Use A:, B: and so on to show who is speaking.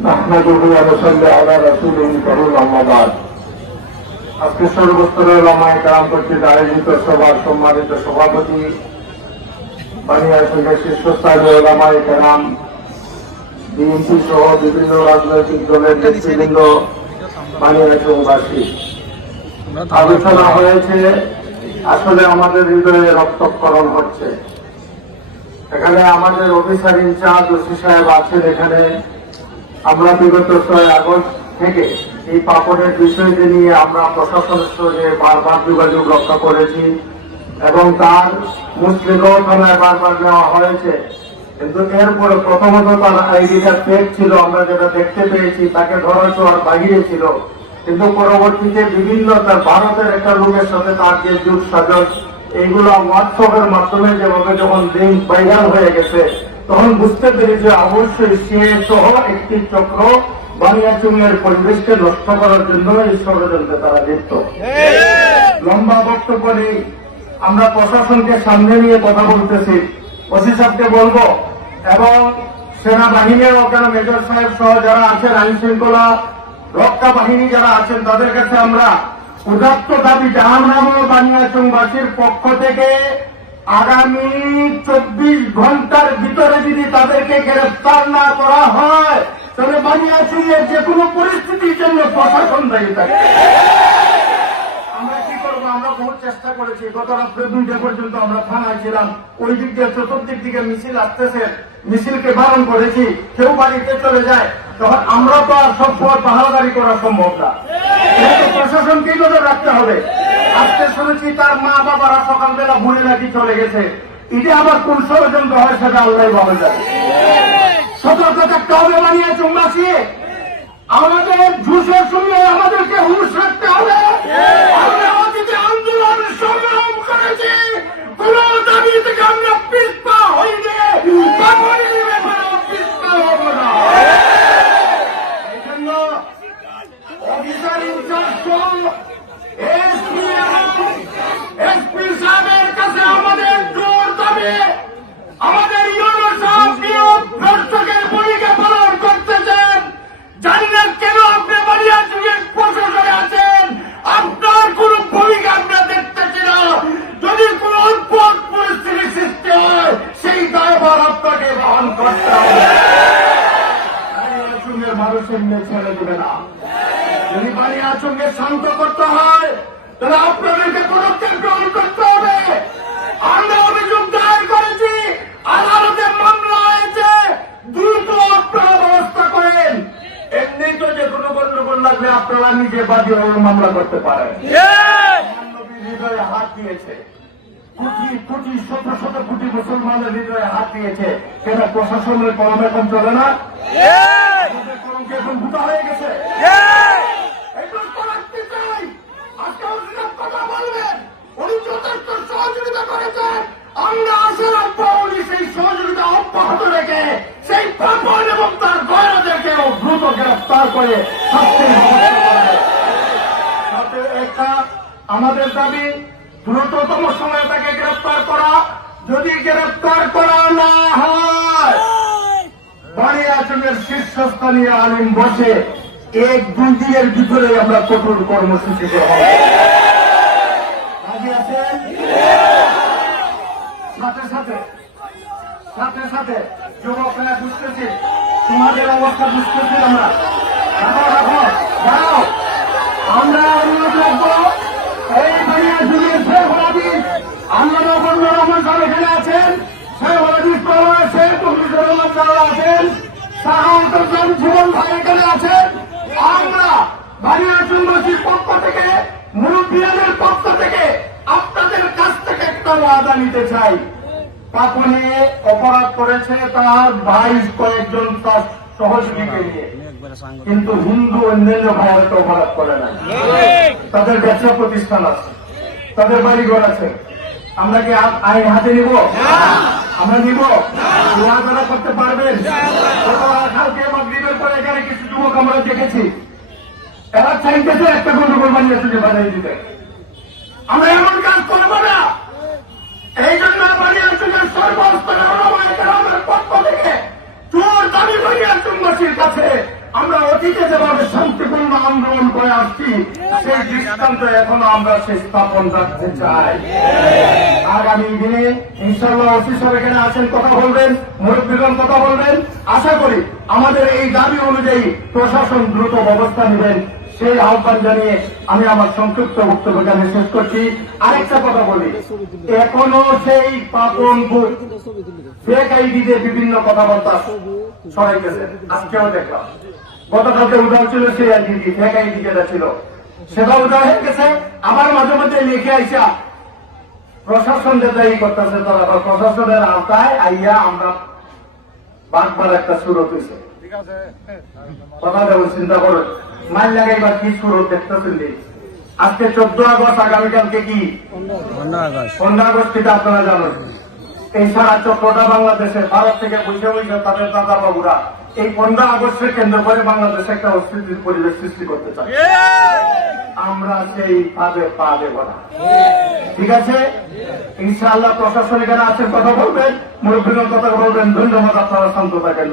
A: نحمده ونصلي على رسوله الكريم أما بعد আজকে সর্বস্তরের লামায় কালাম কর্তৃক আয়োজিত সভার সম্মানিত সভাপতি বানিয়াসঙ্গে শীর্ষস্থানীয় লামায় কালাম বিএনপি সহ বিভিন্ন রাজনৈতিক দলের নেতৃবৃন্দ বানিয়াসংবাসী আলোচনা হয়েছে আসলে আমাদের হৃদয়ে রক্তক্ষরণ হচ্ছে এখানে আমাদের অফিসার ইনচার্জ ওসি সাহেব আছেন এখানে আমরা বিগত ছয় আগস্ট থেকে এই পাপড়ের বিষয়টি নিয়ে আমরা প্রশাসনের সঙ্গে বারবার যোগাযোগ রক্ষা করেছি এবং তার মুসলিমও বারবার নেওয়া হয়েছে। কিন্তু এরপরে প্রথমত তার আইডিটা ফেক ছিল, আমরা যেটা দেখতে পেয়েছি তাকে ধরা ছোঁয়ার বাহিরে ছিল। কিন্তু পরবর্তীতে বিভিন্ন তার ভারতের একটা লোকের সাথে তার যে যুগ সাজস এইগুলো হোয়াটসঅ্যাপের মাধ্যমে যেভাবে যখন লিঙ্ক ভাইরাল হয়ে গেছে তখন বুঝতে পেরেছি যে অবশ্যই সে সহ একটি চক্র বানিয়াচুমের পরিবেশকে নষ্ট করার জন্য এই ষড়যন্ত্রে তারা লিপ্ত। লম্বা বক্তব্য নেই। আমরা প্রশাসনকে সামনে নিয়ে কথা বলতেছি। ওসি সাহেবকে বলব, এবং সেনাবাহিনীর ওখানে মেজর সাহেব সহ যারা আছেন, আইন শৃঙ্খলা রক্ষা বাহিনী যারা আছেন, তাদের কাছে আমরা উদাত্ত দাবি জাহান্নাম বানিয়াচুংবাসীর পক্ষ থেকে। আগামী চব্বিশ ঘণ্টার ভিতরে যদি তাদেরকে গ্রেফতার না করা হয় তবে বানিয়াচুংয়ের যে কোনো পরিস্থিতির জন্য প্রশাসন দায়ী থাকে আমরা কি বহু চেষ্টা করেছি। গত রাত্রে আমরা ছিলাম। ওই দিক দিয়ে চতুর্দিক দিকে মিছিল আসতেছে। মিছিলকে বারণ করেছি। কেউ বাড়িতে চলে যায়। তখন আমরা তো আর সবসময় পাহারাদারি করা সম্ভব না। প্রশাসনকেই নজর রাখতে হবে। আজকে শুনেছি তার মা বাবারা সকালবেলা ভুলে নাকি চলে গেছে। এটা আবার কোন ষড়যন্ত্র হয় সেটা আল্লাহ ভাবে যায় সতর্কতা থাকতে বানিয়ে চুম্বাসিয়ে আমাদের ঝুঁসের সঙ্গে আমাদেরকে হুশ রাখতে হবে। আমরা অতীতে আন্দোলন সংগ্রাম করেছি কোন দাবি থেকে আমরা পিস্পা হইনি বাঙালির ব্যাপারে পিস্পা হব না এই জন্য অফিসার ইনচার্জ এসপি এসপি সাহেবের কাছে আমাদের জোর দাবি আমাদের ইউনো সাহেব নিয়োগ দর্শকের ভূমিকা পালন করতেছেন জানেন কেন আপনি বাড়িয়া যুগের প্রশাসনে আছেন আপনার কোন ভূমিকা আমরা দেখতেছি না যদি কোন উদ্ভট পরিস্থিতি সৃষ্টি হয় সেই দায়ভার আপনাকে বানিয়াচুঙ্গের মানুষের নিয়ে ছেড়ে দেবে না যদি বানিয়াচুঙ্গে শান্ত করতে হয় তাহলে আপনাদেরকে পদক্ষেপ গ্রহণ করতে হবে আমরা অভিযোগ দায়ের করেছি আদালতে মামলা হয়েছে দ্রুত আপনারা ব্যবস্থা করেন এমনি তো যে কোনো গন্ডগোল লাগলে আপনারা নিজে বাদী হয়ে মামলা করতে পারেন। হৃদয়ে হাত দিয়েছে। কোটি কোটি শত শত কোটি মুসলমানের হৃদয়ে হাত দিয়েছে। কেন প্রশাসনের কলম চলে না? এখন ভূতা হয়ে গেছে। আমরা আশা রাখব উনি সেই সহযোগিতা অব্যাহত রেখে সেই পাপন এবং তার গয়নাদেরকেও দ্রুত গ্রেফতার করে শাস্তির ব্যবস্থা করে। আমাদের দাবি দ্রুততম সময়ে তাকে গ্রেফতার করা, যদি গ্রেফতার করা না হয় বাড়িয়াচলের শীর্ষস্থানীয় আলিম বসে এক দুই দিনের ভিতরে আমরা কঠোর কর্মসূচি। সাথে সাথে যুবকরা বুঝতেছি, তোমাদের অবস্থা বুঝতেছি আমরা। আমরা এই বাড়িয়া যুগের শেখ হাদিস আমরা রহমান রহমান সাহেব এখানে আছেন শেখ হাদিস প্রভু আছেন তহমিদুর রহমান সাহেব আছেন শাহাদুল জীবন ভাই এখানে আছেন আমরা বাড়িয়া চুম্বাসীর পক্ষ থেকে মুরব্বিয়াদের পক্ষ থেকে আপনাদের কাছ থেকে একটা চাই পাপনে অপরাধ করেছে তার ভাই কয়েকজন তার সহযোগীকে নিয়ে। কিন্তু হিন্দু অন্যান্য ভাইয়ের তো অপরাধ করে না তাদের ব্যবসা প্রতিষ্ঠান আছে, তাদের বাড়িঘর আছে। আমরা কি আইন হাতে নিব? আমরা নিব? ওয়াদারা করতে পারবেন কিছু যুবক আমরা দেখেছি। এরা চাইতেছে একটা গন্ডগোল বানিয়েছে যে বানিয়ে দিতে। আমরা এমন কাজ করব না এই জন্য বানিয়াচুঙ্গের সর্বস্তরের ওলামায়ে কেরামের পক্ষ থেকে চোর দাবি বানিয়াচুঙ্গবাসীর কাছে অতীতে যেভাবে আন্দোলন করে আসছি, সেই দৃষ্টান্ত এখনও আমরা সে স্থাপন রাখতে চাই। আগামী দিনে ইনশাল্লাহ সাহেব এখানে আছেন, কথা বলবেন, মুরব্বীগণ কথা বলবেন। আশা করি আমাদের এই দাবি অনুযায়ী প্রশাসন দ্রুত ব্যবস্থা নেবেন। সেই আহ্বান জানিয়ে আমি আমার সংক্ষিপ্ত বক্তব্য এখানে শেষ করছি। আরেকটা কথা বলি, এখনও সেই পাপন ফেক বিভিন্ন কথাবার্তা ছড়াইতেছে। আজকেও দেখলাম। গতকালকে উদাহরণ ছিল সেই ফেক আইডি যেটা ছিল সেটা উদাহরণ হয়ে গেছে আবার মাঝে মধ্যে লিখে আইসা প্রশাসন যে দায়ী করতেছে তারা আবার প্রশাসনের আওতায় আইয়া আমরা বাগবার একটা সুরত হয়েছে কথা দেবো চিন্তা করো। মাইল লাগাইবার কি সুরত দেখতেছেন আজকে চোদ্দ আগস্ট আগামীকালকে কি? পনেরো আগস্ট। এটা আপনারা জানেন। এই সারা চক্রটা বাংলাদেশে ভারত থেকে বসে বসে তাদের দাদা বাবুরা এই পনেরো আগস্টের কেন্দ্র করে বাংলাদেশে একটা অস্থিতির পরিবেশ সৃষ্টি করতে চাই আমরা সেই ভাবে পা দেব না। ঠিক আছে? ইনশাআল্লাহ প্রশাসনিকেরা আছেন কথা বলবেন। মুরব্বীর কথা বলবেন। ধন্যবাদ আপনারা শান্ত থাকেন